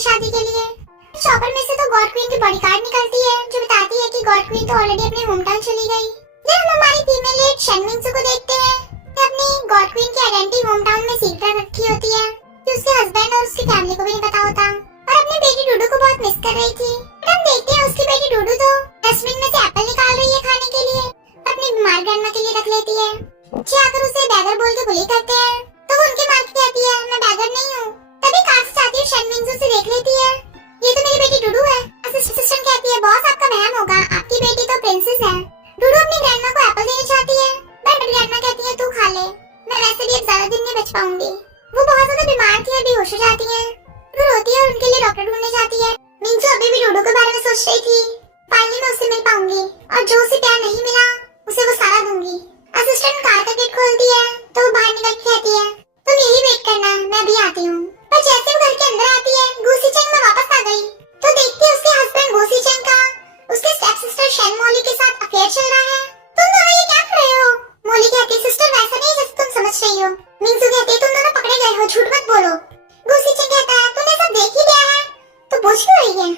शादी के लिए। चॉपर में से तो गॉड क्वीन की बॉडीगार्ड निकलती है जो बताती है कि गॉड क्वीन तो ऑलरेडी अपने होम टाउन चली गई। जब हम हमारी फीमेल लीड शन मिंगसू को देखते हैं तो अपनी गॉड क्वीन की आइडेंटिटी होम टाउन में सीक्रेट रखी होती है कि उसके हस्बैंड और उसकी फैमिली को भी नहीं पता होता और अपनी बेटी डूडू को बहुत मिस कर रही थी। हम देखते हैं उसकी बेटी डूडू तो डस्टबिन में से एप्पल निकाल रही है खाने के लिए, अपनी बीमार ग्रैंडमा के लिए रख लेती है। अगर उसे बैगर बोल के बुली करते हैं तो वो उनके माँ कहती है मैं बैगर नहीं हूँ। तभी कार से जाती है शन मिंगसू से देख लेती है ये तो मेरी बेटी डूडू है। असिस्टेंट कहती है बॉस आपका वहम होगा, आपकी बेटी तो प्रिंसेस है। डूडू अपनी ग्रैंडमा को एप्पल देना चाहती है बट ग्रैंडमा कहती है तू खा ले, मैं वैसे भी अब ज्यादा दिन नहीं बच पाऊंगी। वो बहुत ज्यादा बीमार थी और बेहोश हो जाती है। डूडू रोती है और उनके लिए डॉक्टर ढूंढने जाती है। मिंगसू अभी भी डूडू के बारे में सोच रही थी, फाइनली मैं उससे मिल पाऊंगी और जो उसे प्यार नहीं मिला उसे वो सारा दूंगी। असिस्टेंट कार का गेट खोलती है तो वो बाहर निकल के कहती है तुम यही वेट करना, मैं भी आती हूँ। पर जैसे वो घर के अंदर आती है गूसी चेंग में वापस आ गई तो देखती है उसके हस्बैंड गूसी चेंग का उसके स्टेप सिस्टर शेन मॉली के साथ अफेयर चल रहा है। तुम दोनों ये क्या कर रहे हो? मॉली कहती है सिस्टर वैसा नहीं जैसे तुम समझ रही हो। मिंगसू कहती है तुम दोनों पकड़े गए हो, झूठ मत बोलो। गूसी चेंग कहता है तूने सब देख ही लिया है तो पूछ क्यों रही है?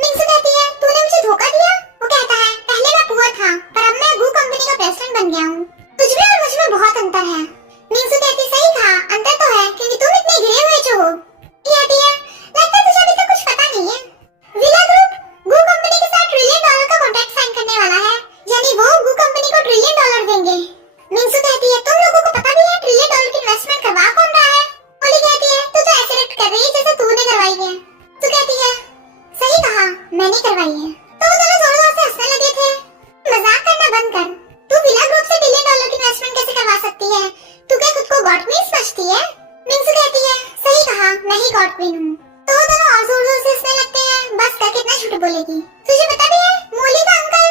मिंगसू कहती है तूने मुझे धोखा दिया। वो कहता है पहले मैं पुअर था पर अब मैं गू कंपनी का प्रेसिडेंट बन गया हूँ, तुझ में और मुझ में बहुत अंतर है। मिंगसू कहती सही कहा, अंतर तो है क्योंकि तुम इतने गिरे हुए जो हो। कहती है लगता है तुझे अभी तक कुछ पता नहीं है। विला ग्रुप गू कंपनी के साथ $1 ट्रिलियन का कॉन्ट्रैक्ट साइन करने वाला है, यानी वो गू कंपनी को $1 ट्रिलियन देंगे। मिंगसू कहती है तुम लोगों को पता भी है $1 ट्रिलियन की इन्वेस्टमेंट करवा कौन रहा है? ओली कहती है तू तो ऐसे एक्ट कर रही है जैसे तूने करवाई है। तू कहती है सही कहा मैंने करवाई है। तो वो दोनों जोर-जोर से हंसने लगे थे। मजाक करना बंद कर, तू विला ग्रुप से $1 ट्रिलियन की इन्वेस्टमेंट कैसे करवा सकती है? तू क्या खुद को गॉड क्वीन समझती है? मिंगसू कहती है सही कहा मैं ही गॉड क्वीन हूँ। तो वो दोनों और जोर-जोर से हंसने लगते हैं। बस कर कितना झूठ बोलेगी। तुझे पता भी है मोली का अंकल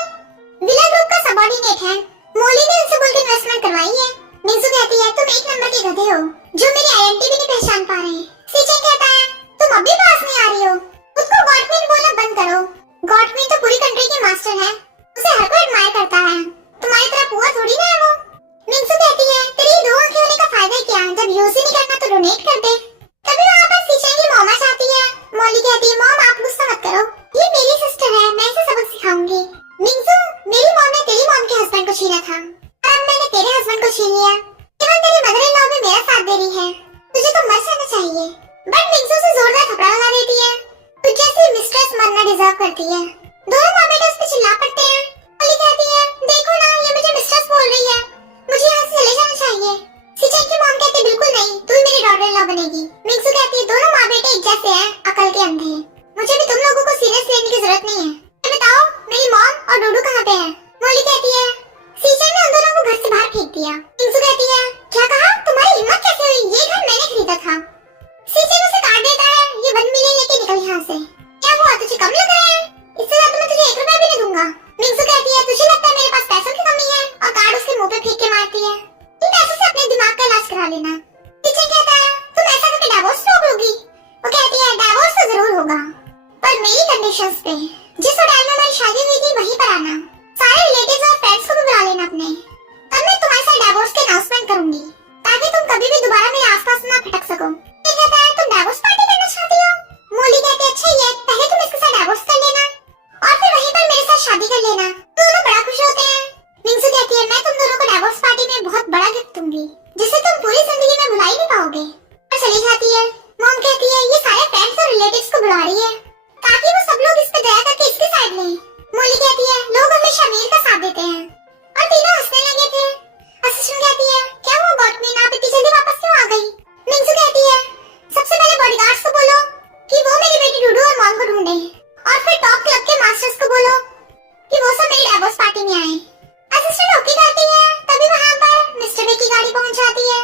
विला ग्रुप का सबऑर्डिनेट है, मोली ने उनसे बोल के इन्वेस्टमेंट करवाई है। मिंगसू कहती है तुम एक नंबर के गधे हो जो मेरी आइडेंटिटी भी नहीं पहचान पा रहे। सीचेंग कहता है तुम अभी पास नहीं आ रही हो, खुद को गॉड क्वीन बोलना बंद करो। गॉड क्वीन तो पूरी कंट्री की मास्टर है, उसे हर कोई एडमायर करता है, तुम्हारी तरह पुअर थोड़ी ना है वो। मिंगसू कहती है तेरी दो आंखें होने का फायदा क्या, जब यूज ही नहीं करना तो डोनेट कर दे। तभी वहाँ पर सीचेंग की मॉम आती है। मॉली कहती है मॉम आप गुस्सा मत करो, ये मेरी सिस्टर है, मैं इसे सबक सिखाऊंगी। मिंगसू मेरी मॉम ने तेरी मॉम के हस्बैंड को छीना था और अब मैंने तेरे हस्बैंड को छीन लिया। केवल तेरी मदर इन लॉ भी मेरा साथ दे रही है, तुझे तो मर जाना चाहिए। बट मिंगसू से जोरदार थप्पड़ लगा देती है, तुझ जैसी मिस्ट्रेस मरना डिजर्व करती है। दोनों माँ बेटे उस पे चिल्ला पड़ते हैं। मॉली कहती है देखो ना ये मुझे मिस्ट्रेस बोल रही है, मुझे यहाँ से चले जाना चाहिए। सीचेंग की मॉम कहती है बिल्कुल नहीं, तू ही मेरी डॉटर इन लॉ बनेगी। मिंगसू कहती है दोनों माँ बेटे एक जैसे हैं, अकल के अंधे, मुझे भी तुम लोगों को सीरियस लेने की जरूरत नहीं है। तो बताओ मेरी मॉम और डूडू कहाँ पे है? मॉली कहती है सीचेंग ने उन दोनों को घर से बाहर फेंक दिया। मिंगसू कहती है क्या कहा, तुम्हारी हिम्मत कैसे हुई, ये घर मैंने खरीदा था। सीचेंग उसे काट देता है, ये 1 मिलियन लेके निकल यहाँ से। क्या हुआ तुझे कम लग रहा है? इससे ज्यादा मैं तुझे 1 रुपया भी नहीं दूंगा। मिंगसू कहती है तुझे लगता है मेरे पास पैसों की कमी है, और कार्ड उसके मुंह पे फेंक के मारती है। इन पैसों से अपने दिमाग का इलाज करा लेना। सीचेंग कहता है तुम ऐसा करके डिवोर्स रोक लोगी? वो कहती है डिवोर्स तो जरूर होगा पर मेरी कंडीशंस पे। जिस होटल में हमारी शादी हुई थी वहीं पर आना, सारे रिलेटिव्स और फ्रेंड्स को भी बुला लेना अपने, तब मैं तुम्हारे साथ डिवोर्स की अनाउंसमेंट करूंगी ताकि तुम कभी भी दोबारा मेरे आसपास ना भटक सको। ये कहता है तुम डिवोर्स पार्टी करना चाहती हो? मोली कहती है अच्छा ये पहले तुम इसके साथ डिवोर्स कर लेना और फिर वहीं पर मेरे साथ शादी कर लेना। दोनों बड़ा खुश होते हैं। मिंगसू कहती है मैं तुम दोनों को डिवोर्स पार्टी में बहुत बड़ा गिफ्ट दूंगी जिसे तुम पूरी जिंदगी में भुला ही नहीं पाओगे। और चली जाती है। मॉम कहती है ये सारे फ्रेंड्स और रिलेटिव्स को बुला रही है ताकि वो सब लोग इस पे दया करके इसके साइड लें। मोली कहती है लोग हमेशा अमीर का साथ देते हैं, और तीनों हंसने लगे थे। असिस्टेंट कहती है क्या हुआ गॉड क्वीन, आप इतनी जल्दी वापस क्यों आ गई? मिंगसू कहती है सबसे पहले बॉडीगार्ड्स को बोलो कि वो मेरी बेटी डूडू और मॉम को ढूंढे, और फिर टॉप क्लब के मास्टर्स को बोलो कि वो सब मेरी डिवोर्स पार्टी में आए। असिस्टेंट ओके कहती है। तभी वहाँ पर मिस्टर बे की गाड़ी पहुँच जाती है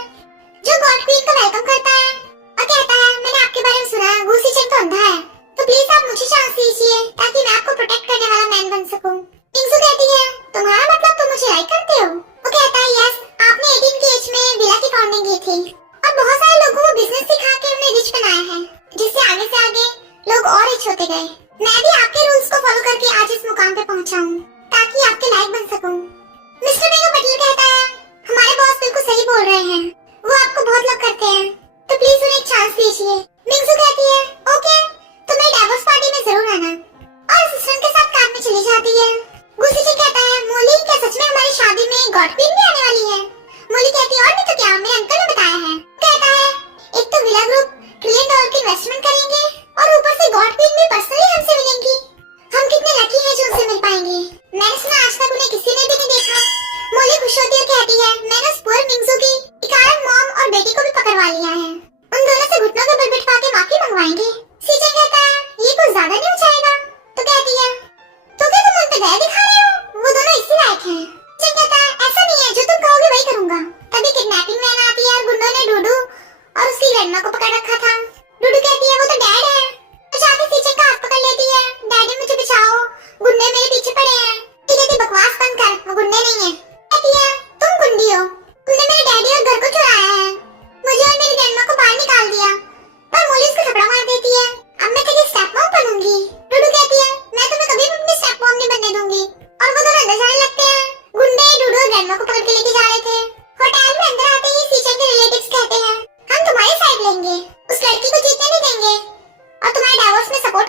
जो गॉड क्वीन का वेलकम करता है और कहता है मैंने आपके बारे में सुना है, गूसी चेंग तो अंधा है, तो प्लीज आप मुझे चांस दीजिए ताकि मैं आपको प्रोटेक्ट करने वाला मैन बन सकूं। मिंगसू कहती है तुम्हारा मतलब तुम मुझे लाइक करते हो? वो कहता है यस, आपने 18 की एज में विला की फाउंडिंग की थी और बहुत सारे लोगों को बिजनेस सिखा के उन्हें रिच बनाया है, जिससे आगे से आगे लोग और रिच होते गए। मैं भी आपके रूल्स को फॉलो करके आज इस मुकाम पे पहुंचा हूँ ताकि आपके लायक बन सकूं। मिस्टर मेगा पटेल कहता है हमारे बॉस बिल्कुल सही बोल रहे हैं, वो आपको बहुत लव करते हैं, तो प्लीज उन्हें एक चांस दीजिए। मिंगसू कहती है ओके, तो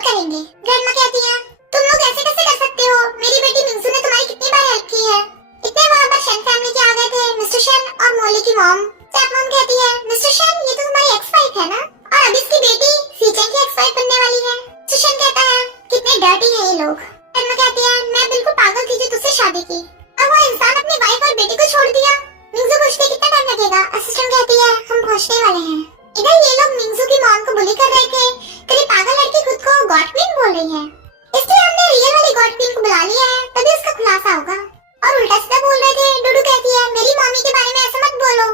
करेंगे। ग्रैंडमा कहती हैं, तुम लोग ऐसे कैसे कर सकते हो? मेरी बेटी मिंगसू ने तुम्हारी कितनी बार हेल्प की है। इतने वहाँ पर शन फैमिली के आ गए थे, मिस्टर शन और मोली की मॉम। स्टेप मॉम कहती है, मिस्टर शन ये तो तुम्हारी एक्स वाइफ है ना, और अब इसकी बेटी सीचेन की एक्स वाइफ बनने वाली है। मिस्टर शन कहता है, कितने डर्टी है ये लोग। ग्रैंडमा कहती है, मैं बिल्कुल पागल थी जो तुझसे शादी की, और वो इंसान अपनी वाइफ और बेटी को छोड़ दिया। मिंगसू पूछती कितना टाइम लगेगा। असिस्टेंट कहती है, हम पहुंचने वाले हैं। इधर ये लोग मिंगसू की मॉम को बुली कर रहे थे कि पागल लड़की खुद को गॉड क्वीन बोल रही है, इसलिए हमने रियल वाली गॉड क्वीन को बुला लिया है, तभी उसका खुलासा होगा। और उल्टा सीधा बोल रहे थे। डुडू कहती है, मेरी मम्मी के बारे में ऐसा मत बोलो।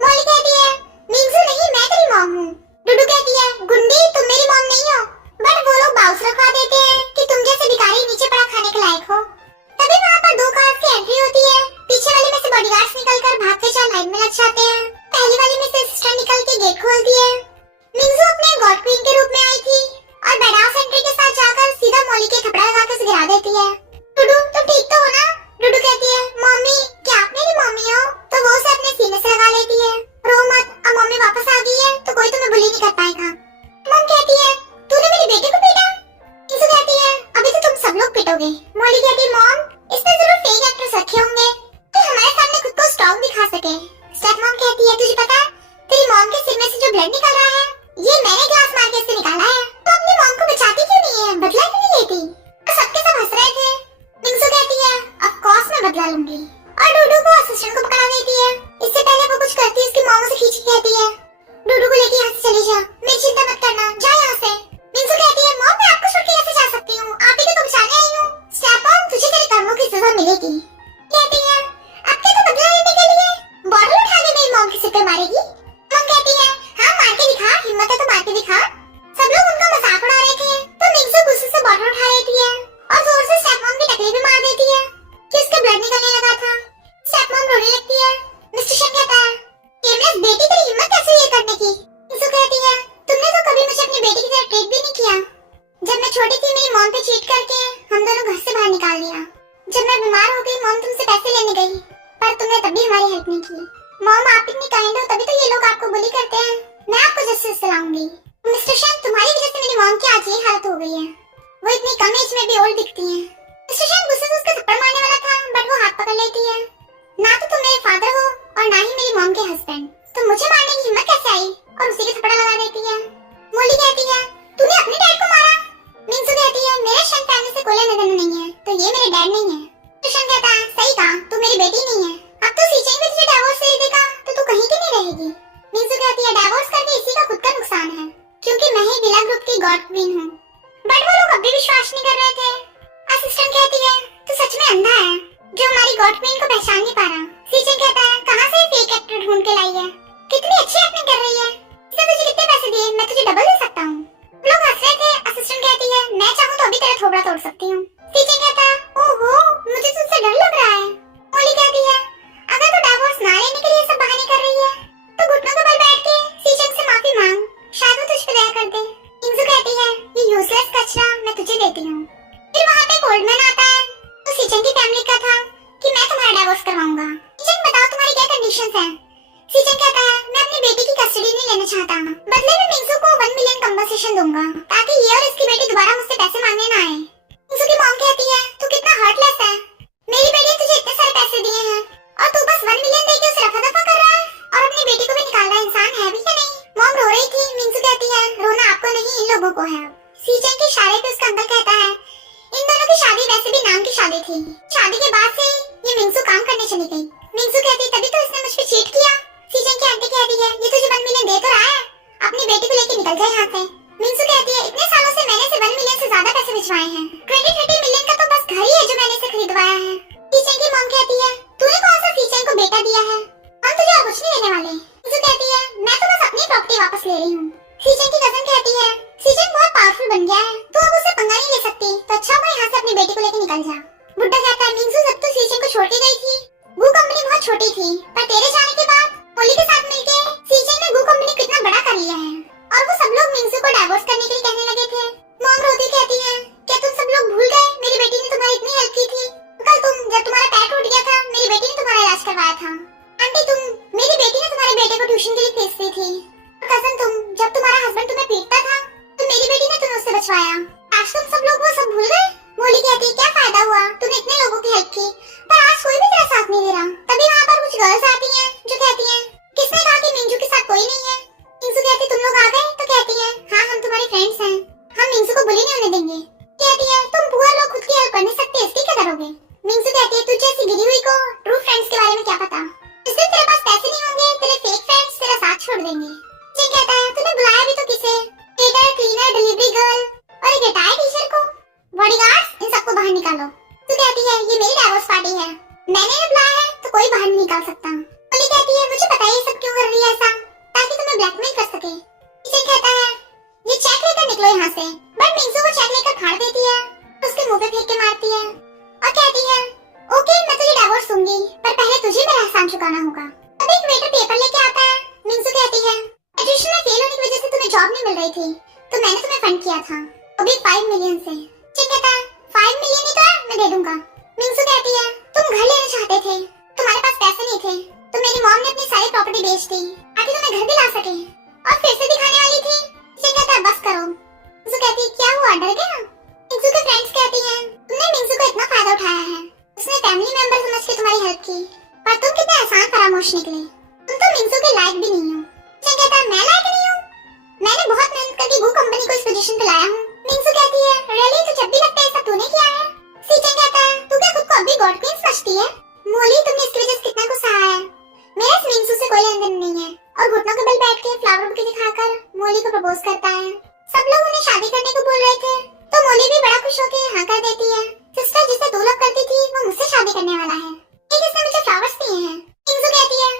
मोली कहती है, मिंगसू नहीं, मैं तेरी मॉम हूँ। डुडू कहती है, गुंडी तुम मेरी मॉम नहीं हो, बट वो लोग बाउस रखवा देते हैं कि तुम जैसे भिखारी नीचे पड़ा खाने के लायक हो। तभी वहाँ पर 2 कार्स की एंट्री होती है। पीछे वाले में से बॉडीगार्ड्स निकलकर भाग के 4 लाइन में लग जाते हैं। पहली वाली में से सिस्टर निकल के गेट खोलती है। मिंगसू अपने गॉड क्वीन के रूप में आई थी और बेडास एंट्री के साथ जाकर सीधा मोली के थपड़ा लगा के गिरा देती है। डुडू तुम ठीक तो हो ना? डुडू कहती है, मम्मी क्या आप मेरी मम्मी हो? तो वो उसे अपने सीने से लगा लेती है। रो मत, अब मम्मी वापस आ गई है तो कोई तुम्हें बुली नहीं कर पाएगा। मॉम कहती है, तूने मेरी बेटी को पीटा? मिंगसू कहती है, अभी तो तुम सब लोग पिटोगे। मोली कहती है, मॉम इसमें जरूर फेक एक्टर्स रखे होंगे तो हमारे सामने खुद को स्ट्रॉन्ग दिखा सके। स्टेप मॉम कहती है, तुझे पता है तेरी मॉम के सिर में से जो ब्लड निकल रहा है ये मैंने ग्लास मार के इससे निकाला है। तो अपनी मॉम को बचाती क्यों नहीं है, बदला क्यों नहीं लेती? तो सबके सब हंस रहे थे। मिंगसू कहती है, ऑफ कोर्स मैं बदला लूंगी, और डूडू को असिस्टेंट को पकड़ा देती है। इससे पहले वो कुछ करती है उसकी मॉम उसे खींच के कहती है, डूडू को लेके यहाँ से चली जा, मेरी चिंता मत करना, जा यहाँ से। मिंगसू कहती है, मॉम मैं आपको छोड़ के कैसे जा सकती हूँ, आप ही तो बचाने आई हूँ। स्टेप मॉम तुझे तेरे कर्मों की सजा मिलेगी। कहती है, अब क्या तो बदला लेने के लिए बॉटल उठा के मेरी मॉम के सिर पे मारेगी? मॉम कहती है, हाँ मार के दिखा, हिम्मत है तो मार के दिखा। सब लोग उनका मजाक उड़ा रहे थे तो मिंगसू गुस्से से बॉटल उठा लेती है और जोर से स्टेप मॉम की टकली भी मार देती है कि उसका ब्लड निकलने लगा था। स्टेप मॉम रोने लगती है। मिस्टर शन कहता है, केमलेस बेटी तेरी हिम्मत कैसे ये करने की? मिंगसू कहती है, तुमने तो कभी मुझे अपनी बेटी की तरह ट्रीट भी नहीं किया। जब मैं छोटी थी मेरी मॉम पे चीट करके हम दोनों घर से बाहर निकाल दिया। जब मैं बीमार हो गई मॉम तुमसे पैसे लेने गई पर तुमने तब भी हमारी हेल्प नहीं की। मॉम आप इतनी काइंड हो तभी तो ये लोग आपको बुली करते हैं। मैं आपको जस्टिस दिलाऊंगी। मिस्टर शन तुम्हारी वजह से मेरी मॉम की आज ये हालत हो गई है, वो इतनी कम एज में भी ओल्ड दिखती है। मिस्टर शन गुस्से से उसका थप्पड़ मारने वाला था बट वो हाथ पकड़ लेती है। ना तो तुम मेरे फादर हो और ना ही मेरी मॉम के हस्बैंड, तो मुझे मारने की हिम्मत कैसे आई? और उसी के थप्पड़ लगा देती है। मोली कहती है, तूने अपने डैड को मारा? मिंगसू कहती है, मेरे शन फैमिली से कोई लेना देना नहीं है तो ये मेरे डैड नहीं है। मिस्टर शन कहता है, सही कहा, तू मेरी बेटी नहीं है। अब तो सीचेन में तुझे डिवोर्स दे देगा तो तू कहीं की नहीं रहेगी। मिंगसू कहती है, डिवोर्स करके इसी का खुद का नुकसान है क्योंकि मैं ही विला ग्रुप की गॉड क्वीन हूँ। बट वो लोग अभी विश्वास नहीं कर रहे थे। असिस्टेंट कहती है, तू सच में अंधा है जो हमारी गॉड क्वीन को पहचान नहीं पा रहा। सीचेन कहता है, कहाँ से फेक एक्टर ढूंढ के लाई है, कितनी अच्छी एक्टिंग कर रही है, इसने तुझे कितने पैसे दिए, मैं तुझे डबल दे सकता हूँ। लोग हंस रहे थे। असिस्टेंट कहती है, मैं चाहूँ तो अभी तेरा थोबड़ा तोड़ सकती हूँ। सीचेन कहता है, ओहो मुझे तुझसे डर लग रहा है। मोली कहती है, अगर तू डिवोर्स ना लेने के लिए सब बहाने कर रही है तो घुटनों के बल बैठ के सीचेन से माफी मांग, शायद वो तुझ पे दया कर दे। मिंगसू कहती है, ये यूजलेस कचरा मैं तुझे देती हूँ। फिर वहाँ पे गोल्डमैन आता है तो सीचेन की फैमिली का था कि मैं तुम्हारा डिवोर्स करवाऊंगा। सीचेन बताओ तुम्हारी क्या कंडीशंस हैं? सीचेन कहता है, मैं अपनी बेटी की कस्टडी नहीं लेना चाहता, बदले में मिंगसू को 1 मिलियन कंपनसेशन दूंगा ताकि ये और इसकी बेटी दोबारा मुझसे पैसे मांगने ना आए। मिंगसू की मॉम कहती है, तू कितना हार्टलेस है, मेरी बेटी ने तुझे इतने सारे पैसे दिए हैं और तू बस 1 मिलियन देके उसे रफा दफा कर रहा है और अपनी बेटी को भी निकाल रहा है, इंसान है भी क्या नहीं? मॉम रो रही थी। मिंगसू कहती है, रोना आपको नहीं इन लोगों को है। सीचेन के इशारे पे उसका अंकल कहता है, इन दोनों की शादी वैसे भी नाम की शादी थी, शादी के बाद से ये मिंगसू काम करने चली गई। मिंगसू कहती है, तभी तो इसने मुझ पे चीट किया। सीचेन की आंटी कहती है, ये तुझे 1 मिलियन दे तो रहा है, अपनी बेटी को लेके निकल जाए यहाँ से। मिंगसू कहती है, इतने सालों से मैंने इसे 1 मिलियन से ज्यादा पैसे भिजवाए हैं, 20-30 मिलियन का तो बस घर ही है जो मैंने इसे खरीदवाया है। सीचेन की मॉम कहती है, तूने कौन सा सीचेन को बेटा दिया है, हम तुझे और कुछ नहीं देने वाले। मिंगसू कहती है, मैं तो बस अपनी प्रॉपर्टी वापस ले रही हूँ। सीचेन की कजन कहती है, सीचेन बहुत पावरफुल बन गया है तो अब उसे पंगा नहीं ले सकती, तो अच्छा हुआ यहाँ से अपनी बेटी को लेके निकल जा। बुड्ढा कहता है, मिंगसू जब तू सीचेन को छोड़ के गई थी वो कंपनी बहुत छोटी थी, पर तेरे जाने के बाद मोली के साथ मिलके सीचेन ने गू कंपनी को इतना बड़ा कर लिया है और वो सब लोग मिंगसू को डिवोर्स करने के लिए कहने लगे थे। मॉम रोती कहती है, क्या तुम सब लोग भूल गए मेरी बेटी ने तुम्हारी इतनी हेल्प की थी? कल तुम जब तुम्हारा पैर टूट गया था मेरी बेटी ने तुम्हारा इलाज करवाया था। आंटी तुम मेरी बेटी ने तुम्हारे बेटे को ट्यूशन के लिए फीस दी थी। कजन तुम जब तुम्हारा हस्बैंड तुम्हें पीटता था तो मेरी बेटी ने तुम्हें उससे बचवाया। आज तुम सब लोग वो सब भूल गए? मोली कहती है क्या फायदा हुआ, तूने इतने लोगों की हेल्प की पर आज कोई भी तेरा साथ नहीं दे रहा। तभी वहाँ पर कुछ गर्ल्स आती हैं जो कहती हैं किसने कहा कि मिंजू के साथ कोई नहीं है। मिंजू कहती तुम लोग आ गए तो कहती है हाँ हम तुम्हारे फ्रेंड्स हैं, हम मिंजू को बुली नहीं होने देंगे। कहती है तुम बुआ लोग खुद की हेल्प कर नहीं सकते इसकी क्या करोगे। मिंजू कहती है तुझे ऐसी गिरी हुई को ट्रू फ्रेंड्स के बारे में क्या पता, जिस दिन तेरे पास पैसे नहीं होंगे तेरे फेक फ्रेंड्स तेरा साथ छोड़ देंगे। जिन कहता है तूने बुलाया भी तो किसे, वेटर क्लीनर डिलीवरी गर्ल और एक रिटायर्ड टीचर को, बॉडीगार्ड्स इन सबको बाहर निकालो। तू कहती है ये मेरी डाइवोर्स पार्टी है, मैंने इन्हें बुलाया है तो कोई बाहर नहीं निकाल सकता। मोली कहती है मुझे पता है ये सब क्यों कर रही है ऐसा, ताकि तुम्हें ब्लैकमेल कर सके। टीचर कहता है ये चेक लेकर निकलो यहाँ से, बट मिंजू वो चेक लेकर फाड़ देती है, उसके मुंह पे फेंक के मारती है और कहती है ओके मैं तुझे डाइवोर्स दूंगी पर पहले तुझे मेरा एहसान चुकाना होगा। अब एक वेटर पेपर लेके आता है। मिंजू कहती है एडिशन में फेल होने की वजह से तुम्हें जॉब नहीं मिल रही थी तो मैंने तुम्हें फंड किया था, वो भी 5 मिलियन से। चिन कहता है 5 मिलियन ही तो है मैं दे दूंगा। मिंजू कहती है तुम घर लेना चाहते थे, तुम्हारे पास पैसे नहीं थे तो मेरी मॉम ने अपनी सारी प्रॉपर्टी बेच दी ताकि तुम्हें घर भी ला सके और फिर से दिखाने वाली थी। चिन कहता है बस करो। मिंजू कहती है क्या हुआ डर गया। मिंजू के फ्रेंड्स कहती हैं तुमने मिंजू का इतना फायदा उठाया है, उसने फैमिली मेंबर समझ के तुम्हारी हेल्प की पर तुम कितने आसान फरामोश निकले, तुम तो मिंजू के लायक भी नहीं हो। चिन कहता है मैं लायक नहीं हूँ, मैंने बहुत मेहनत करके गू कंपनी को इस पोजीशन पे लाया हूँ। मिंजू कहती है रियली तो जब भी लगता है सब तूने किया है। सीचन कहता है तू क्या खुद को अभी गॉड क्वीन समझती है। मोली तुमने इसकी वजह से कितना कुछ सहा है, मेरा इस मिंजू से कोई लेन देन नहीं है। और घुटनों के बल बैठ के फ्लावर बुके दिखाकर मोली को प्रपोज करता है। सब लोग उन्हें शादी करने को बोल रहे थे तो मोली भी बड़ा खुश होकर हाँ कर देती है। सिस्टर जिसे तू लव करती थी वो मुझसे शादी करने वाला है, एक इसने मुझे फ्लावर्स दिए हैं। मिंजू कहती है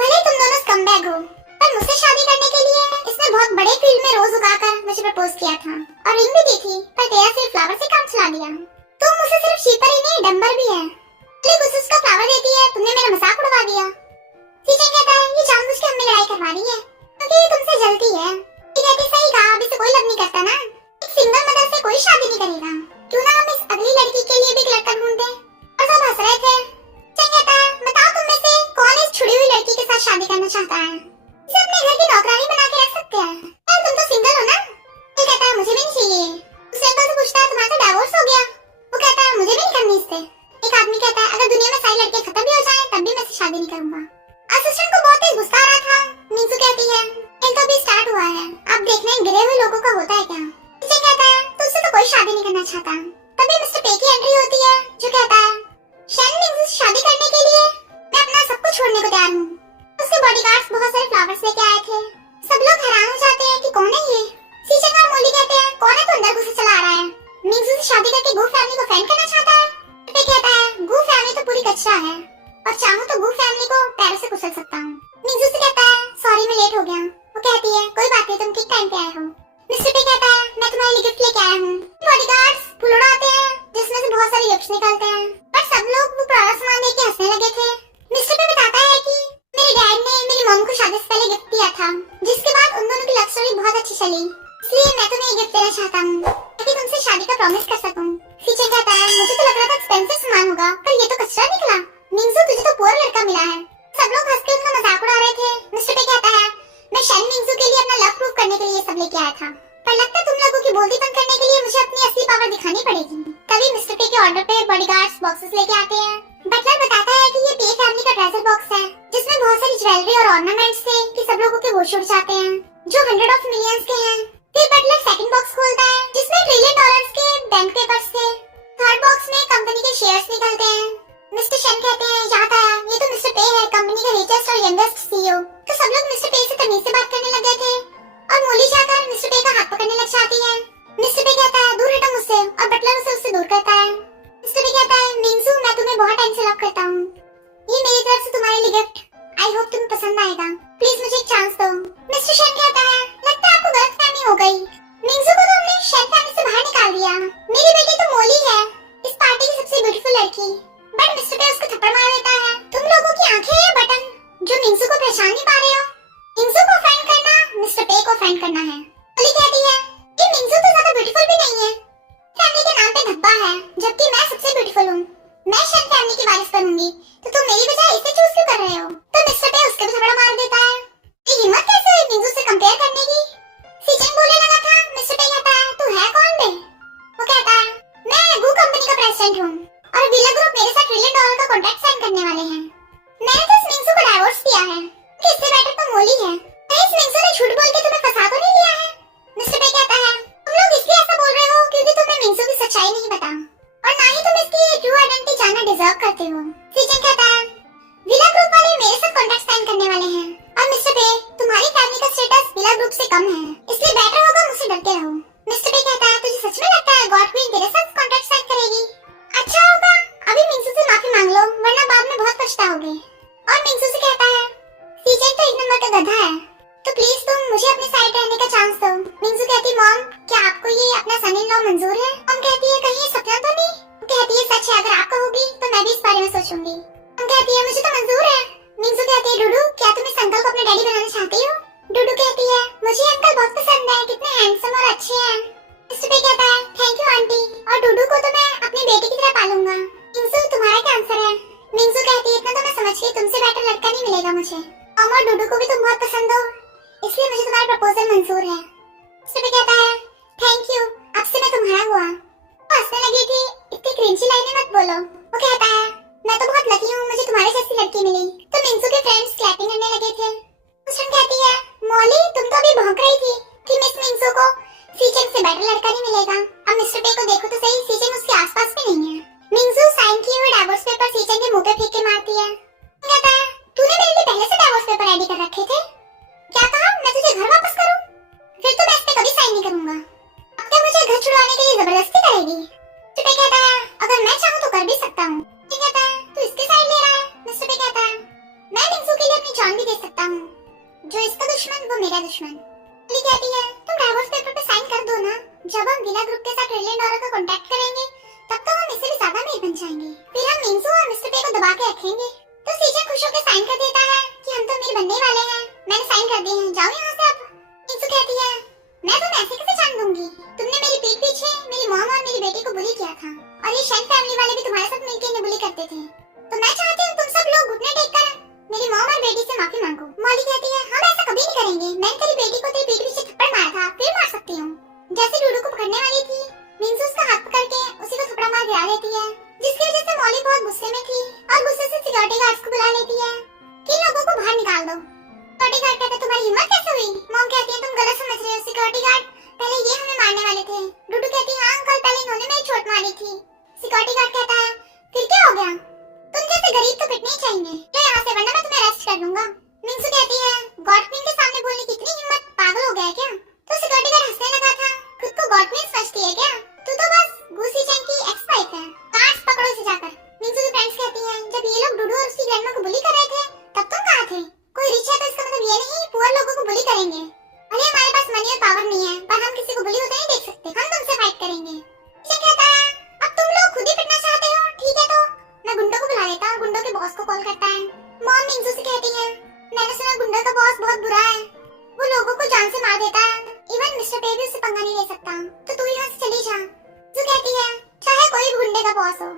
भले तुम दोनों स्कमबैग हो पर मुझसे शादी करने के लिए इसने बहुत बड़े फील्ड में रोज उगाकर मुझे प्रपोज किया था और रिंग भी दी थी पर तेरा सिर्फ फ्लावर से काम चला दिया। तुम मुझसे सिर्फ शीपर ही नहीं डंबर भी है, लेकिन उसका फ्लावर देती है तुमने मेरा मजाक उड़वा दिया। सीचन कहता है ये जानबूझ के हमें लड़ाई करवा रही है क्योंकि ये तुमसे जलती है। ये कहती सही कहा अभी से कोई लव नहीं करता ना, एक सिंगल मदर से कोई शादी नहीं करेगा, क्यों ना हम इस अगली लड़की के लिए भी एक लड़का ढूंढ दें। और सब हंस रहे थे। सीचन कहता है बताओ तुम में से कौन इस छुड़ी हुई लड़की के साथ शादी करना चाहता है, इसे अपने घर की नौकरानी बना के रख सकते हैं। यार तुम तो सिंगल हो ना। वो कहता है मुझे भी नहीं चाहिए। दूसरे अंकल से पूछता है तुम्हारा तो डाइवोर्स हो गया। वो कहता है मुझे भी नहीं करनी इससे। एक आदमी कहता है अगर दुनिया में सारी लड़कियां खत्म भी हो जाएं तब भी मैं इससे शादी नहीं करूंगा। असिस्टेंट को बहुत तेज गुस्सा आ रहा था। मिंजू कहती है खेल तो अभी स्टार्ट हुआ है, अब देखना इन गिरे हुए लोगों का होता है क्या। टीचर कहता है तुझसे तो कोई शादी नहीं करना चाहता। तभी मिस्टर पे की एंट्री होती है जो कहता है शैन मिंजू से शादी करने के लिए मैं अपना सब कुछ छोड़ने को तैयार हूँ। उसके बॉडीगार्ड्स बहुत सारे फ्लावर्स लेके आए थे। सब लोग हैरान हो जाते हैं कि कौन है ये। सीचन और मोली कहते हैं कौन है तो अंदर घुसे चला रहा है, मिंजू से शादी करके गू फैमिली को फ्रेंड करना चाहता है। पे कहता है गू फैमिली तो पूरी कचरा है और चाहूँ तो गू फैमिली को पैरों से कुचल सकता हूँ। मिंजू से कहता है सॉरी मैं लेट हो गया। वो कहती है कोई बात नहीं तुम ठीक टाइम पे आए हो। मिस्टर पे कहता है मैं तुम्हारे लिए गिफ्ट लेके आया हूँ। बॉडीगार्ड्स फूल उड़ाते हैं जिसमें से बहुत सारे गिफ्ट्स निकलते हैं पर सब लोग वो पुराना सामान देख के हंसने लगे थे। मिस्टर पे बताता है कि मेरे डैड ने मेरी मॉम को शादी से पहले गिफ्ट दिया था जिसके बाद उन दोनों की लव स्टोरी बहुत अच्छी चली, इसलिए मैं तुम्हें ये गिफ्ट देना चाहता हूँ ताकि तुमसे शादी का प्रॉमिस कर सकूँ। सीचन कहता है मुझे तो लग रहा था एक्सपेंसिव सामान होगा पर ये तो कचरा निकला। मिंजू तुझे तो पुअर लड़का मिला है। सब लोग हंस के उनका मजाक उड़ा रहे थे। मिस्टर पे कहता है मैं शैन मिंजू के लिए अपना लव प्रूव करने के लिए सब लेके आया था पर लगता है तुम लोगों की बोलती बंद करने के लिए मुझे अपनी असली पावर दिखानी पड़ेगी। तभी मिस्टर पे के ऑर्डर पे बॉडीगार्ड्स बॉक्सेस लेके आते हैं। बटलर बताता है कि ये पे फैमिली का ट्रेजर बॉक्स है जिसमें बहुत सारी ज्वेलरी और ऑर्नामेंट्स थे कि सब लोगों के होश उड़ जाते हैं जो 100 ऑफ मिलियंस के हैं। फिर बटलर सेकंड बॉक्स खोलता है जिसमें $1 ट्रिलियन के बैंक पेपर्स थे। थर्ड बॉक्स में कंपनी के शेयर्स निकलते हैं। मिस्टर शेन कहते हैं याद आया ये तो मिस्टर पे है कंपनी का रिचेस्ट और यंगेस्ट सीईओ। तो सब लोग मिस्टर पे से तमीज से बात करने लग गए थे और मोली जाकर मिस्टर पे का हाथ पकड़ने लग जाती है। मिस्टर पे कहता है दूर हटो मुझसे और बटलर उसे उससे दूर करता है। मिस्टर पे कहता है मिंजू मैं तुम्हें बहुत टाइम से लव करता हूँ, ये मेरी तरफ से तुम्हारे लिए गिफ्ट, आई होप तुम्हें पसंद आएगा, प्लीज मुझे एक चांस दो। मिस्टर शेन कहता है लगता है आपको गलतफहमी हो गई, मिंजू एजेंट हूँ और विला ग्रुप मेरे साथ $1 ट्रिलियन का कॉन्ट्रैक्ट साइन करने वाले हैं। मैंने तो इस मिंगसू को डाइवोर्स दिया है कि इससे बेटर तो मोली है। कहीं इस मिंगसू ने झूठ बोल के तुम्हें फंसा तो नहीं लिया है? मिस्टर पे कहता है तुम लोग इसलिए ऐसा बोल रहे हो क्योंकि तुम्हें मिंगसू की सच्चाई नहीं पता और ना ही तुम इसकी ट्रू आइडेंटिटी जानना डिजर्व करते हो। सीजन कहता है विला ग्रुप वाले मेरे साथ कॉन्ट्रैक्ट साइन करने वाले हैं और मिस्टर पे तुम्हारी फैमिली का स्टेटस विला ग्रुप से कम है, इसलिए बेटर होगा मुझसे डरते रहो। मिस्टर पे कहता है तुझे सच में लगता है गॉड क्वीन तेरे साथ कॉन्ट्रैक्ट साइन करेगी? अच्छा होगा अभी मिंगसू से माफी मांग लो वरना बाद में बहुत पछताओगे। और मिंगसू से कहता है सीजन तो 1 नंबर का गधा है तो प्लीज तुम मुझे अपनी साइड रहने का चांस दो। मिंगसू कहती मॉम क्या आपको ये अपना सन इन लॉ मंजूर है? मॉम कहती है कहीं ये सपना तो नहीं? वो कहती है सच है, अगर आप कहोगी तो मैं भी इस बारे में सोचूंगी। मॉम कहती है मुझे तो मंजूर है। मिंगसू कहती है डूडू क्या तुम इस अंकल को अपने डैडी बनाना चाहती हो? डूडू कहती है मुझे अंकल बहुत पसंद है, कितने हैंडसम और अच्छे हैं। मिस्टर पे कहता है थैंक यू आंटी और डूडू को तो मैं अपनी बेटी की तरह पालूंगा। मिंगसू तुम्हारा क्या आंसर है? मिंगसू कहती है इतना तो मैं समझ गई तुमसे बेटर लड़का नहीं मिलेगा मुझे। मॉम और डूडू को भी तुम बहुत पसंद हो इसलिए मुझे तुम्हारा प्रपोजल मंजूर है। मिस्टर पे कहता है थैंक यू अब से मैं तुम्हारा हुआ। वो हंसने लगी थी इतनी क्रिंची लाइनें मत बोलो। वो कहता है मैं तो बहुत लकी हूँ मुझे तुम्हारे जैसी लड़की मिली। तो मिंगसू के फ्रेंड्स क्लैपिंग करने लगे थे। उसने कहती है मॉली तुम तो अभी भौंक रही थी कि मिस मिंगसू को सीजन से बेटर लड़का नहीं मिलेगा। अब मिस्टर पे को देखो तो सही सीजन उसके आसपास भी नहीं है। मिंगसू साइन किए हुए डाइवोर्स पेपर सीजन के मुंह पे फेंक के मारती है। कहता है तूने मेरे लिए पहले से डाइवोर्स पेपर रेडी कर रखे थे? क्या कहा मैं तुझे घर वापस करूं? फिर तो मैं इस पे कभी साइन नहीं करूंगा। अब क्या मुझे घर छुड़वाने के लिए जबरदस्ती करेगी? मिस्टर पे कहता है अगर मैं चाहूं तो कर भी सकता हूं। कहता है तू इसके साइड ले रहा है? मिस्टर पे कहता है मैं मिंगसू के लिए अपनी जान भी दे सकता हूं, जो इसका दुश्मन वो मेरा दुश्मन। ली कहती है तुम डाइवोर्स पेपर पे साइन कर दो ना, जब हम विला ग्रुप के साथ $1 ट्रिलियन का कॉन्ट्रैक्ट करेंगे तब तो हम इससे भी ज्यादा अमीर बन जाएंगे। फिर हम मिंगसू और मिस्टर पे को दबा के रखेंगे। तो सीजन खुश होकर साइन कर देता है कि हम तो अमीर बनने वाले हैं। मैंने साइन कर दिए हैं, जाओ यहाँ से अब। मिंगसू कहती है मैं तुम्हें ऐसे कैसे जान दूंगी? तुमने मेरी पीठ पीछे मेरी मॉम और मेरी बेटी को बुली किया था और ये शेन फैमिली वाले भी तुम्हारे साथ मिलकर इन्हें बुली करते थे। तो मैं चाहती हूँ तुम सब लोग घुटने टेककर मेरी मॉम और बेटी से माफी मांगो। मॉली कहती है हम ऐसा कभी नहीं करेंगे, मैंने तेरी बेटी को तेरी पीठ पीछे थप्पड़ मारा था फिर मार सकती हूँ। जैसे डूडू को पकड़ने वाली थी मिंगसू उसका हाथ पकड़ के उसी को थप्पड़ मार गिरा देती है, जिसकी वजह से मॉली बहुत गुस्से में थी और गुस्से से सिक्योरिटी गार्ड्स को बुला लेती है कि लोगों को बाहर निकाल दो। सिक्योरिटी गार्ड कहते तुम्हारी हिम्मत कैसे हुई? मॉम कहती है तुम गलत समझ रहे हो, सिक्योरिटी गार्ड पहले ये हमें मारने वाले थे। डूडू कहती है हाँ अंकल पहले इन्होंने मेरी चोट मारी थी। सिक्योरिटी गार्ड कहता है फिर क्या हो गया? तुम जैसे गरीब तो पिटने ही चाहिए, तो यहाँ से वरना मैं तुम्हें अरेस्ट कर लूंगा। मिंगसू कहती है गॉड क्वीन के सामने बोलने की इतनी हिम्मत, पागल हो गया क्या? तो सिक्योरिटी गार्ड हंसने लगा था, खुद को गॉड क्वीन समझती है क्या? तू तो बस गूसी चैन की एक्स वाइफ है, कांच पकड़ो इसे जाकर। मिंगसू की फ्रेंड्स कहती हैं जब ये लोग डूडू और उसकी ग्रैंडमा को बुली कर रहे थे तब तुम कहाँ थे? कोई रिच है तो इसका मतलब ये नहीं पुअर लोगों को बुली करेंगे। भले हमारे पास मनी और पावर नहीं है पर हम किसी को बुली होते नहीं देख सकते, हम तुमसे फाइट करेंगे। ये कहता है अब तुम लोग खुद ही पिटना चाहते हो, ठीक है तो मैं गुंडों को बुला लेता हूँ। गुंडों के बॉस को कॉल करता है। मॉम मिंगसू से कहती है मैंने सुना गुंडों का बॉस बहुत बुरा है, वो लोगों को जान से मार देता है, इवन मिस्टर पे भी उससे पंगा नहीं ले सकता, तो तू यहाँ से चली जा। जो कहती है चाहे कोई भी गुंडे का बॉस हो,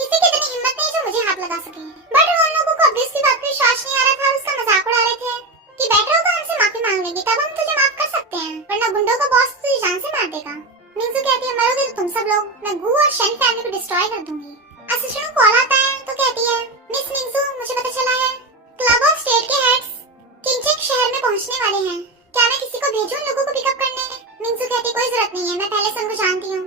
किसी की इतनी हिम्मत नहीं जो मुझे हाथ लगा सके। बट उन लोगों को अभी इसकी बात पे विश्वास नहीं आ रहा था और उसका मजाक उड़ा रहे थे कि बेटर होगा हमसे माफी मांग लेगी तब हम तुझे माफ कर सकते हैं, वरना गुंडों का बॉस तुझे जान से मार देगा। मिंगसू कहती है मरोगे तो तुम सब लोग, मैं गू और शेन फैमिली को डिस्ट्रॉय कर दूंगी। असिस्टेंट कॉल आता है तो कहती है मिस मिंगसू मुझे पता चला है क्लब ऑफ स्टेट के हेड्स किंगचेक शहर में पहुंचने वाले हैं, क्या मैं किसी को भेजूं लोगों को पिकअप करने? मिंगसू कहती कोई जरूरत नहीं है, मैं पहले से उनको जानती हूँ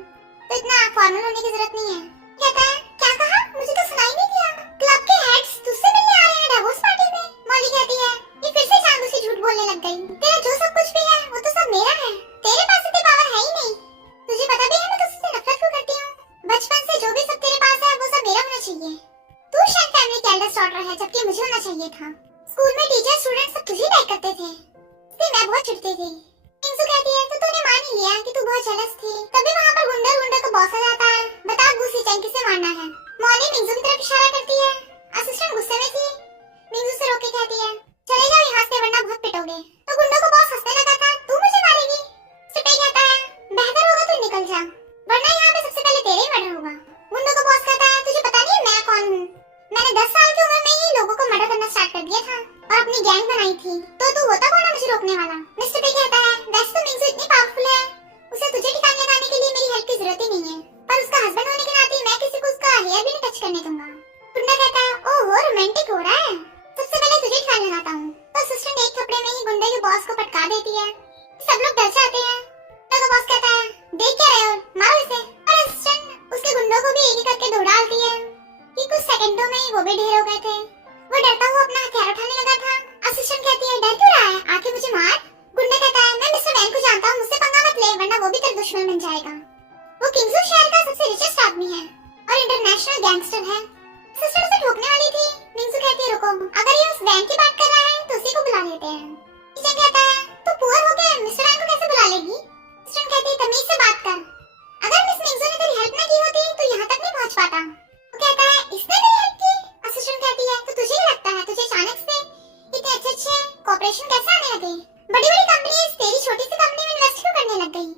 तो इतना फॉर्मल होने की जरूरत नहीं है। कहता है क्या कहा? मुझे तो सुनाई नहीं दिया। क्लब के हेड्स तुझसे मिलने आ रहे हैं डाइवोर्स पार्टी में। मॉली कहती है ये फिर से चांदू से झूठ बोलने लग गई, तेरा जो सब कुछ भी है वो तो सब मेरा है, तेरे पास इतनी पावर है ही नहीं। तुझे पता भी है मैं तुझसे नफरत क्यों करती हूँ? बचपन से जो भी सब तेरे पास है वो सब मेरा होना चाहिए। तू शेन फैमिली की एल्डेस्ट डॉटर है जबकि मुझे होना चाहिए था। स्कूल में टीचर स्टूडेंट सब तुझे लाइक करते थे, इसलिए मैं बहुत चिढ़ती थी। मिंगसू कहती है तो तूने मान ही लिया कि तू बहुत जेलस थी, तभी वहाँ पर गुंडा का बॉस आ जाता है, बता गूसी चैन किसे मारना है? मॉली मिंगसू की तरफ इशारा करती है। असिस्टेंट गुस्से में थी, मिंगसू से रोक के कहती है चले जाओ यहाँ से वरना बहुत पिटोगे। तो गुंडों का बॉस हंसने लगा था, तू मुझे मारेगी? स्टे कहता है बेहतर होगा तू निकल जा वरना यहाँ पे सबसे पहले तेरे ही मर्डर होगा। गुंडों का बॉस कहता है तुझे पता नहीं मैं कौन हूँ, मैंने 10 साल की उम्र में ही लोगों को मर्डर करना स्टार्ट कर दिया था और अपनी गैंग बनाई थी, तो तू होता कौन है मुझे रोकने वाला? मिस्टर पे कहता है वैसे तो मिंगसू इतनी पावरफुल है, उसे तुझे ठिकाने लगाने के लिए मेरी हेल्प की जरूरत ही नहीं है, पर उसका हस्बैंड होने के नाते मैं किसी को उसका वो भी तेरा दुश्मन बन जाएगा। वो किंगजू शहर का सबसे रिचेस्ट आदमी है और इंटरनेशनल गैंगस्टर है। सिस्टर उसे ठोकने वाली थी। मिंजू कहती है रुको, अगर ये उस वैन की बात कर रहा है तो उसी को बुला लेते हैं। शीचेंग कहता है तू पुअर हो गया मिस्टर वैन को कैसे बुला लेगी? सिस्टर कहती है तमीज से बात कर, अगर मिस मिंजू ने तेरी हेल्प ना की होती तो यहाँ तक नहीं पहुँच पाता। वो कहता है इसने तेरी हेल्प की? असिस्टेंट कहती है तो तुझे क्या लगता है तुझे अचानक से इतने अच्छे कॉर्पोरेशन कैसे आने लगे? बड़ी बड़ी कंपनीज तेरी छोटी सी कंपनी में इन्वेस्ट क्यों करने लग गई?